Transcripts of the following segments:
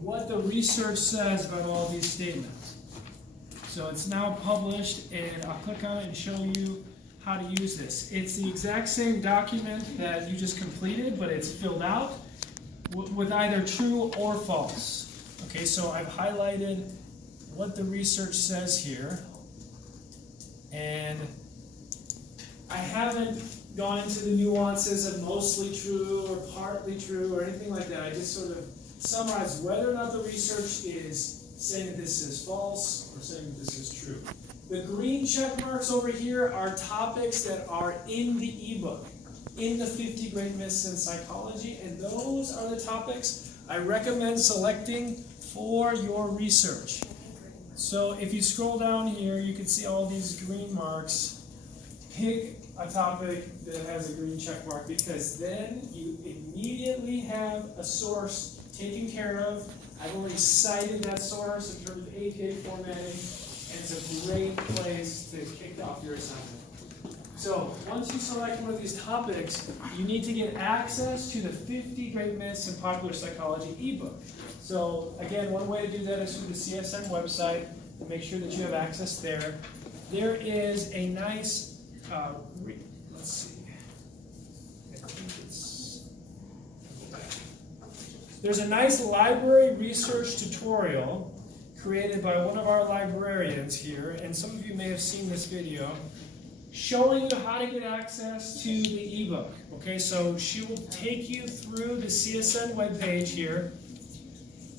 what the research says about all these statements. So it's now published, and I'll click on it and show you how to use this. It's the exact same document that you just completed, but it's filled out with either true or false. Okay, so I've highlighted what the research says here, and I haven't gone into the nuances of mostly true or partly true or anything like that. I just sort of summarize whether or not the research is saying that this is false or saying that this is true. The green check marks over here are topics that are in the ebook, in the 50 Great Myths in Psychology, and those are the topics I recommend selecting for your research. So if you scroll down here, you can see all these green marks. Pick a topic that has a green check mark, because then you immediately have a source taken care of. I've already cited that source in terms of APA formatting, and it's a great place to kick off your assignment. So once you select one of these topics, you need to get access to the 50 Great Myths in Popular Psychology ebook. So again, one way to do that is through the CSN website, and make sure that you have access there. There is a nice, let's see, there's a nice library research tutorial created by one of our librarians here, and some of you may have seen this video, showing you how to get access to the ebook. Okay, so she will take you through the CSN webpage here,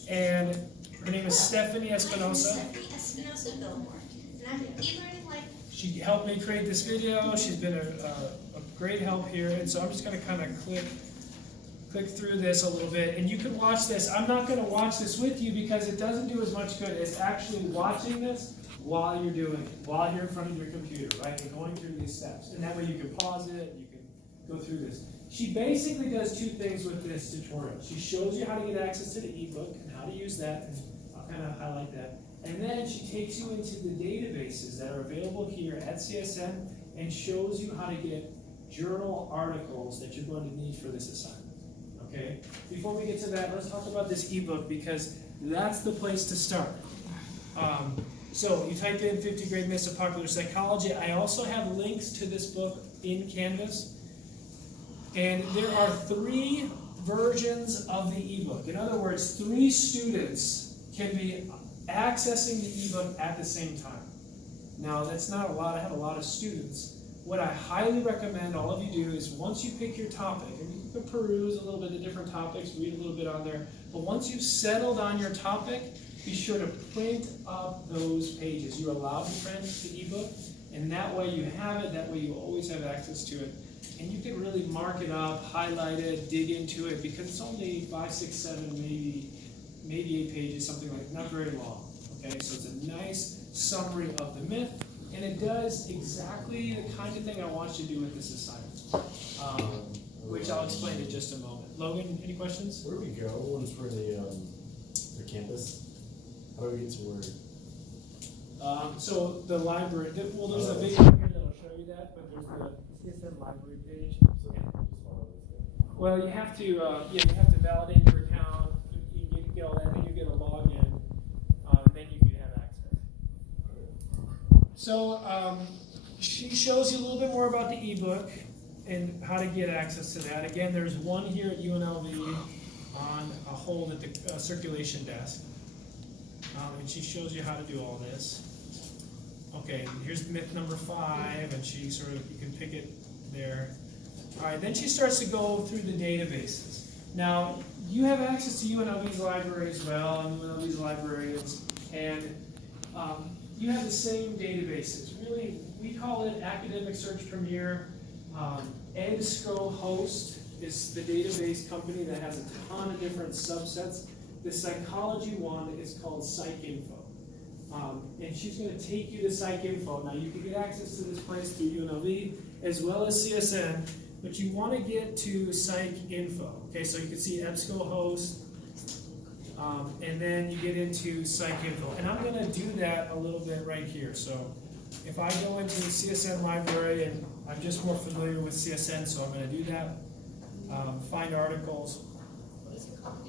and her name is Stephanie Espinosa. Stephanie Espinosa Fillmore, and I'm an e-learning life. She helped me create this video. She's been a great help here, and so I'm just going to kind of click through this a little bit, and you can watch this. I'm not going to watch this with you because it doesn't do as much good as actually watching this while you're doing it, while you're in front of your computer, right, and going through these steps. And that way you can pause it, you can go through this. She basically does two things with this tutorial. She shows you how to get access to the ebook and how to use that, and I'll kind of highlight that. And then she takes you into the databases that are available here at CSN and shows you how to get journal articles that you're going to need for this assignment. Okay? Before we get to that, let's talk about this ebook, because that's the place to start. So you type in 50 Great Myths of Popular Psychology. I also have links to this book in Canvas. And there are 3 versions of the ebook. In other words, 3 students can be accessing the ebook at the same time. Now, that's not a lot. I have a lot of students. What I highly recommend all of you do is, once you pick your topic, and you can peruse a little bit of different topics, read a little bit on there, but once you've settled on your topic, be sure to print up those pages. You're allowed to print the ebook, and that way you have it, that way you always have access to it. And you can really mark it up, highlight it, dig into it, because it's only 5, 6, 7, maybe 8 pages, something like that, not very long. Okay, so it's a nice summary of the myth, and it does exactly the kind of thing I want you to do with this assignment, which I'll explain in just a moment. Logan, any questions? Where do we go once we're in the campus? How do we get to where? So the library, well, there's a video here that'll show you that, but there's the CSN library page. Well, you have to validate your account. You get all that, then you get a login, then you can have access. So she shows you a little bit more about the ebook and how to get access to that. Again, there's one here at UNLV on a hold at the circulation desk. And she shows you how to do all this. Okay, here's myth number 5, and she you can pick it there. All right, then she starts to go through the databases. Now, you have access to UNLV's library as well, and UNLV's librarians, and you have the same databases. Really, we call it Academic Search Premier. EBSCOhost is the database company that has a ton of different subsets. The psychology one is called PsycInfo. And she's going to take you to PsycInfo. Now, you can get access to this place through UNLV as well as CSN, but you want to get to PsycInfo. Okay, so you can see EBSCOhost, and then you get into PsycInfo. And I'm going to do that a little bit right here. So if I go into the CSN library, and I'm just more familiar with CSN, so I'm going to do that. Find articles. What is it called?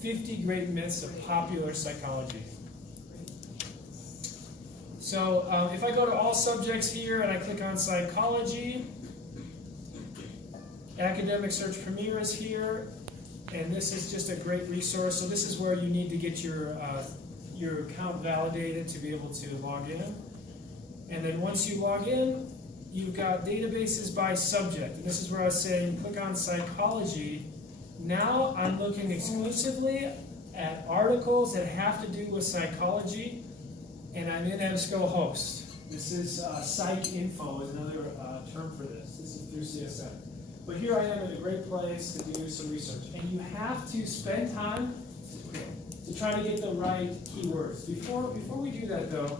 50 Great Myths of Popular Psychology. So if I go to all subjects here and I click on psychology, Academic Search Premier is here, and this is just a great resource. So this is where you need to get your account validated to be able to log in. And then once you log in, you've got databases by subject. And this is where I was saying, click on psychology. Now I'm looking exclusively at articles that have to do with psychology, and I'm in EBSCOhost. This is Psych Info is another term for this. This is through CSM. But here I am in a great place to do some research. And you have to spend time to try to get the right keywords. Before we do that though,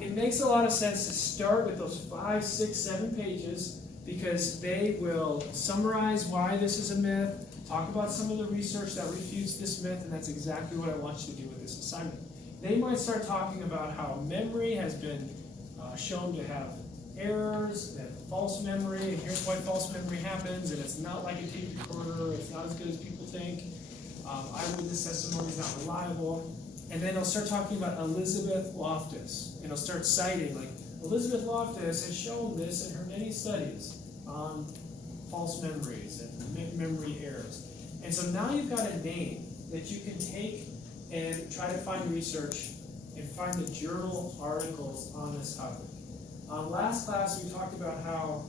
it makes a lot of sense to start with those 5, 6, 7 pages, because they will summarize why this is a myth, talk about some of the research that refutes this myth, and that's exactly what I want you to do with this assignment. They might start talking about how memory has been shown to have errors, that false memory, and here's why false memory happens, and it's not like a tape recorder, it's not as good as people think, eyewitness testimony is not reliable. And then I'll start talking about Elizabeth Loftus, and I'll start citing, like, Elizabeth Loftus has shown this in her many studies on false memories and memory errors. And so now you've got a name that you can take and try to find research and find the journal articles on this topic. Last class we talked about how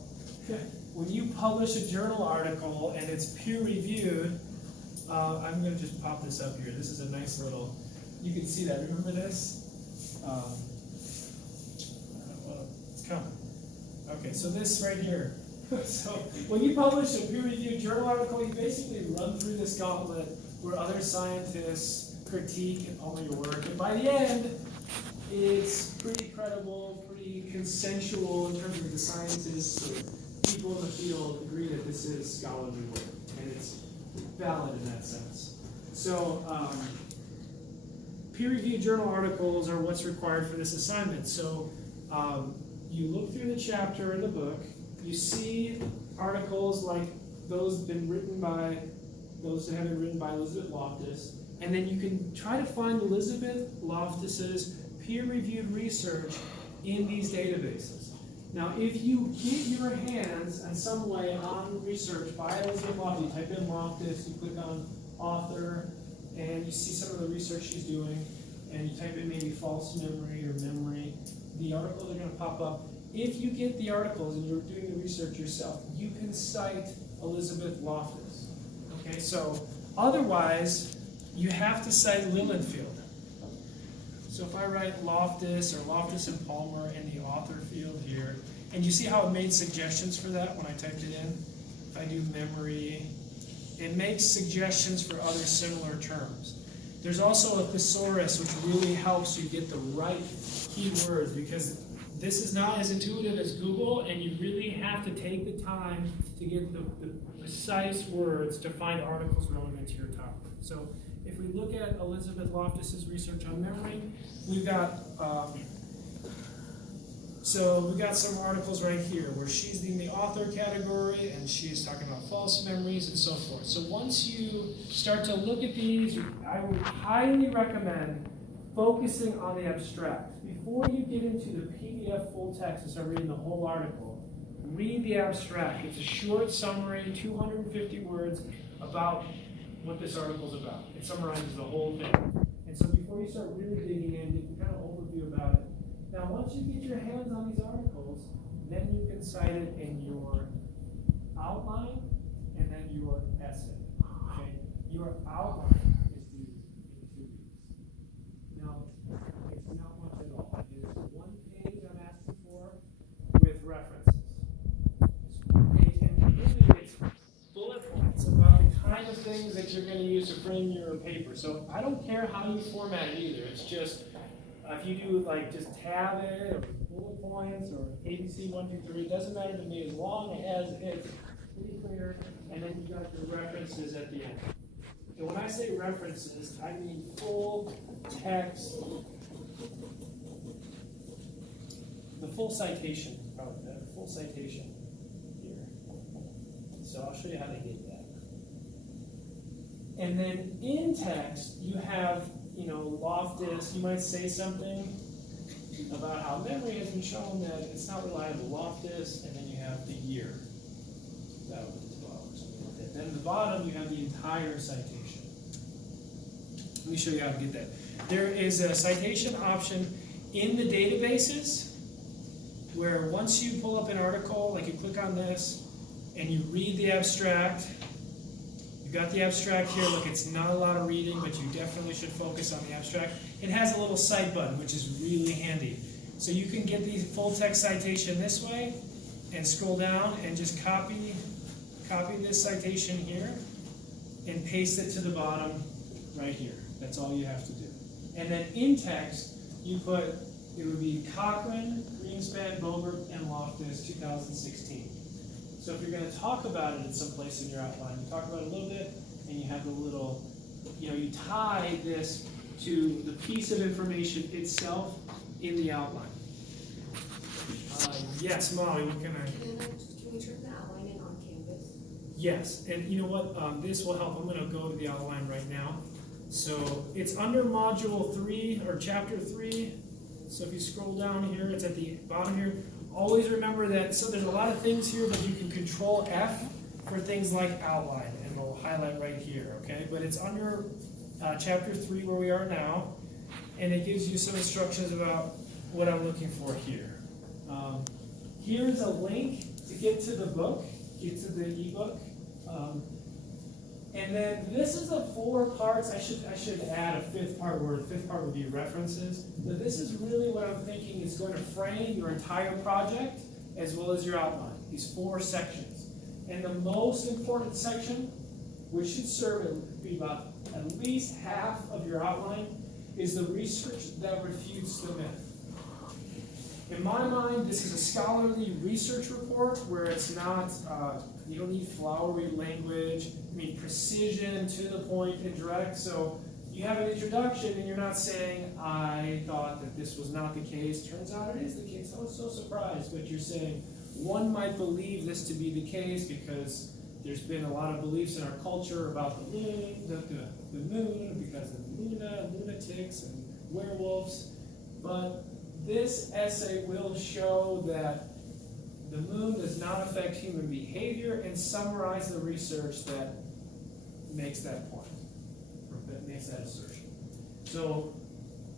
when you publish a journal article and it's peer-reviewed, I'm going to just pop this up here. This is a nice little, you can see that. Remember this? It's coming. Okay, so this right here. So when you publish a peer-reviewed journal article, you basically run through this gauntlet where other scientists critique all your work, and by the end, it's pretty credible, pretty consensual in terms of the scientists or people in the field agree that this is scholarly work, and it's valid in that sense. So peer-reviewed journal articles are what's required for this assignment. So you look through the chapter in the book, you see articles like those that have been written by Elizabeth Loftus, and then you can try to find Elizabeth Loftus's peer-reviewed research in these databases. Now, if you get your hands in some way on research by Elizabeth Loftus, you type in Loftus, you click on author, and you see some of the research she's doing, and you type in maybe false memory or memory, the articles are going to pop up. If you get the articles and you're doing the research yourself, you can cite Elizabeth Loftus. Okay, so otherwise, you have to cite Lilienfeld. So if I write Loftus or Loftus and Palmer in the author field here, and you see how it made suggestions for that when I typed it in? If I do memory, it makes suggestions for other similar terms. There's also a thesaurus which really helps you get the right keywords, because this is not as intuitive as Google, and you really have to take the time to get the precise words to find articles relevant to your topic. So if we look at Elizabeth Loftus's research on memory, we've got some articles right here where she's in the author category and she's talking about false memories and so forth. So once you start to look at these, I would highly recommend focusing on the abstract. Before you get into the PDF full text and start reading the whole article, read the abstract. It's a short summary, 250 words, about what this article is about. It summarizes the whole thing. And so before you start really digging in, you can kind of overview about it. Now, once you get your hands on these articles, then you can cite it in your outline and then your essay. Okay? Your outline is due in 2 weeks. Now, it's not much at all. It is 1 page I'm asking for with references. It's 1 page, and really it's bullet points about the kind of things that you're going to use to frame your paper. So I don't care how you format it either. It's just if you do like just tab it or bullet points or ABC 1, 2, 3, it doesn't matter to me as long as it's pretty clear, and then you got your references at the end. And when I say references, I mean full text, the full citation, probably the full citation here. So I'll show you how to get that. And then in text, you have, Loftus, you might say something about how memory has been shown that it's not reliable, Loftus, and then you have the year. That would be 12 or something like that. Then at the bottom, you have the entire citation. Let me show you how to get that. There is a citation option in the databases where once you pull up an article, like you click on this, and you read the abstract. You've got the abstract here. Look, it's not a lot of reading, but you definitely should focus on the abstract. It has a little cite button, which is really handy. So you can get the full text citation this way, and scroll down and just copy this citation here, and paste it to the bottom right here. That's all you have to do. And then in text, you put, it would be Cochrane, Greenspan, Bogert, and Loftus, 2016. So if you're going to talk about it at some place in your outline, you talk about it a little bit, and you have the little, you tie this to the piece of information itself in the outline. Yes, Molly, what can I? Can we turn the outline in on Canvas? Yes, and you know what? This will help. I'm going to go to the outline right now. So it's under Module 3 or Chapter 3. So if you scroll down here, it's at the bottom here. Always remember that, so there's a lot of things here, but you can Control F for things like outline, and it'll highlight right here, okay? But it's under Chapter 3 where we are now, and it gives you some instructions about what I'm looking for here. Here's a link to get to the book, get to the ebook. And then this is the 4 parts. I should add a 5th part where the 5th part would be references. But this is really what I'm thinking is going to frame your entire project as well as your outline. These 4 sections. And the most important section, which should serve to be about at least half of your outline, is the research that refutes the myth. In my mind, this is a scholarly research report where it's not, you don't need flowery language, precision, to the point, and direct. So you have an introduction and you're not saying, I thought that this was not the case. Turns out it is the case. I was so surprised. But you're saying, one might believe this to be the case because there's been a lot of beliefs in our culture about the moon, because of lunatics and werewolves. But this essay will show that the moon does not affect human behavior and summarize the research that makes that point, or that makes that assertion. So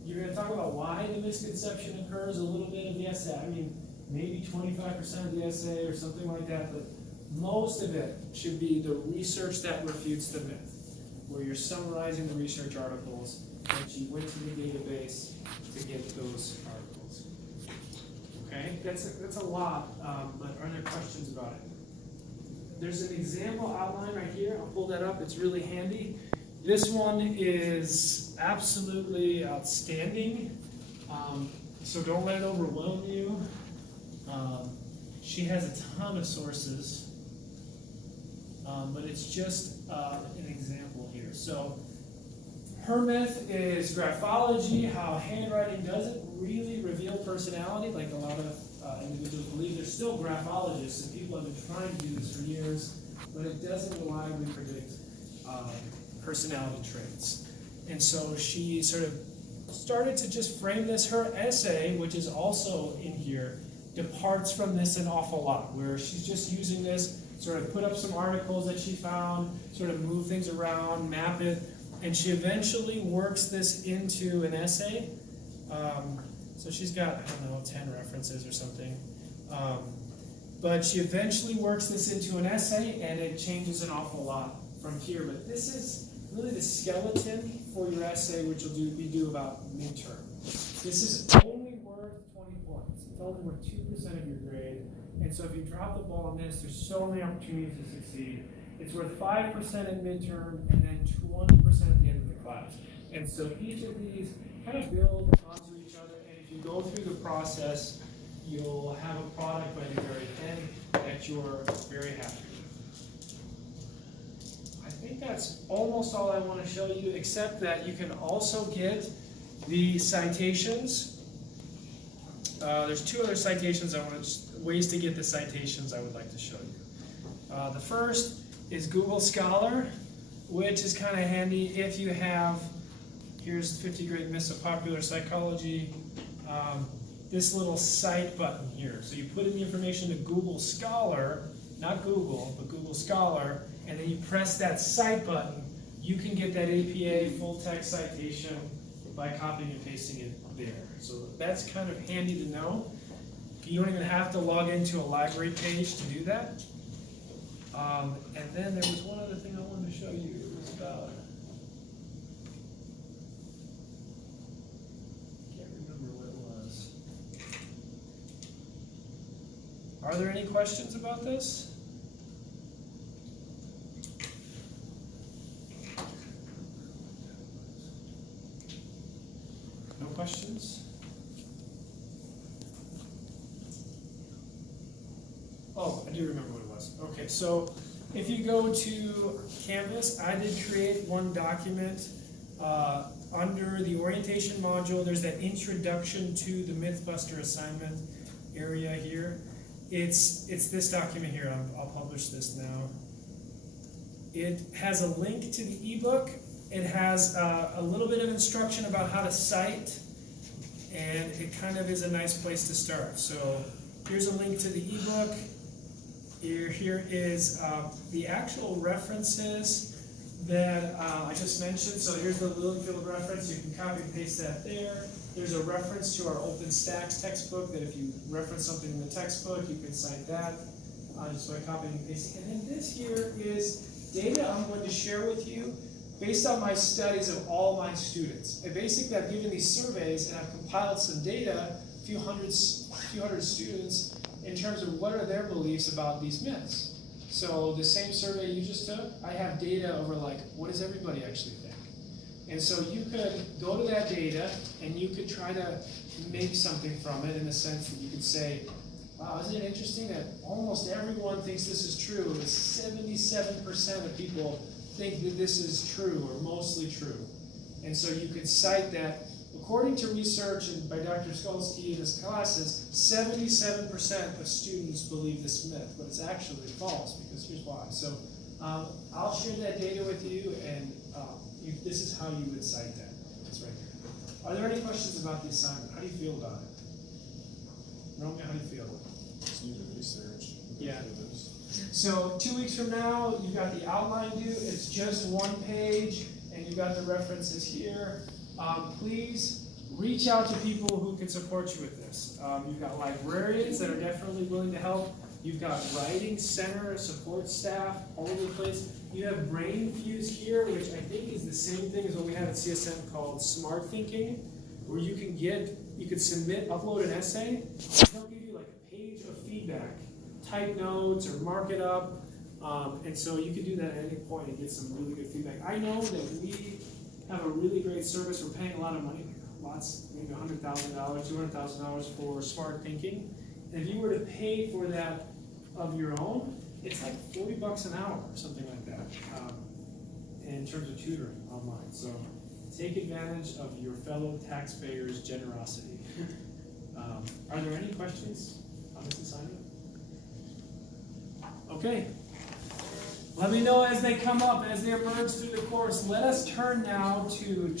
you're going to talk about why the misconception occurs, a little bit of the essay. Maybe 25% of the essay or something like that, but most of it should be the research that refutes the myth, where you're summarizing the research articles that you went to the database to get those articles. Okay, that's a lot, but are there questions about it? There's an example outline right here. I'll pull that up. It's really handy. This one is absolutely outstanding, so don't let it overwhelm you. She has a ton of sources, but it's just an example here. So her myth is graphology, how handwriting doesn't really reveal personality, like a lot of individuals believe. There's still graphologists, and people have been trying to do this for years, but it doesn't reliably predict personality traits. And so she sort of started to just frame this. Her essay, which is also in here, departs from this an awful lot, where she's just using this, sort of put up some articles that she found, sort of move things around, map it, and she eventually works this into an essay. So she's got, 10 references or something. But she eventually works this into an essay, and it changes an awful lot from here. But this is really the skeleton for your essay, which will be due about midterm. This is only worth 20 points. It's only worth 2% of your grade. And so if you drop the ball on this, there's so many opportunities to succeed. It's worth 5% in midterm and then 20% at the end of the class. And so each of these kind of build onto each other. And if you go through the process, you'll have a product by the very end that you're very happy with. I think that's almost all I want to show you, except that you can also get the citations. There's 2 other citations ways to get the citations I would like to show you. The first is Google Scholar, which is kind of handy if you have, here's 50 Great Myths of Popular Psychology, this little cite button here. So you put in the information to Google Scholar, not Google, but Google Scholar, and then you press that cite button, you can get that APA full text citation by copying and pasting it there. So that's kind of handy to know. You don't even have to log into a library page to do that. And then there was one other thing I wanted to show you. It was about, I can't remember what it was. Are there any questions about this? No questions? Oh, I do remember what it was. Okay, so if you go to Canvas, I did create one document under the orientation module. There's that introduction to the Mythbuster assignment area here. It's this document here. I'll publish this now. It has a link to the ebook. It has a little bit of instruction about how to cite, and it kind of is a nice place to start. So here's a link to the ebook. Here is the actual references that I just mentioned. So here's the Lillifield reference. You can copy and paste that there. There's a reference to our OpenStax textbook that if you reference something in the textbook, you can cite that just by copying and pasting. And then this here is data I'm going to share with you based on my studies of all my students. And basically, I've given these surveys and I've compiled some data, a few hundred students, in terms of what are their beliefs about these myths. So the same survey you just took, I have data over like, what does everybody actually think? And so you could go to that data and you could try to make something from it in the sense that you could say, wow, isn't it interesting that almost everyone thinks this is true? 77% of people think that this is true or mostly true. And so you could cite that. According to research by Dr. Skolsky in his classes, 77% of students believe this myth, but it's actually false, because here's why. So I'll share that data with you, and this is how you would cite that. It's right here. Are there any questions about the assignment? How do you feel about it? Romeo, how do you feel? Just need to research. Yeah. So 2 weeks from now, you've got the outline due. It's just one page, and you've got the references here. Please reach out to people who can support you with this. You've got librarians that are definitely willing to help. You've got writing center support staff all over the place. You have BrainFuse here, which I think is the same thing as what we have at CSM called Smart Thinking, where you can upload an essay. They'll give you like a page of feedback, type notes or mark it up, and so you can do that at any point and get some really good feedback. I know that we have a really great service. We're paying a lot of money, maybe $100,000, $200,000 for Smart Thinking. And if you were to pay for that of your own, it's like $40 an hour or something like that in terms of tutoring online. So take advantage of your fellow taxpayers' generosity. Are there any questions on this assignment? Okay. Let me know as they come up, as they emerge through the course. Let us turn now to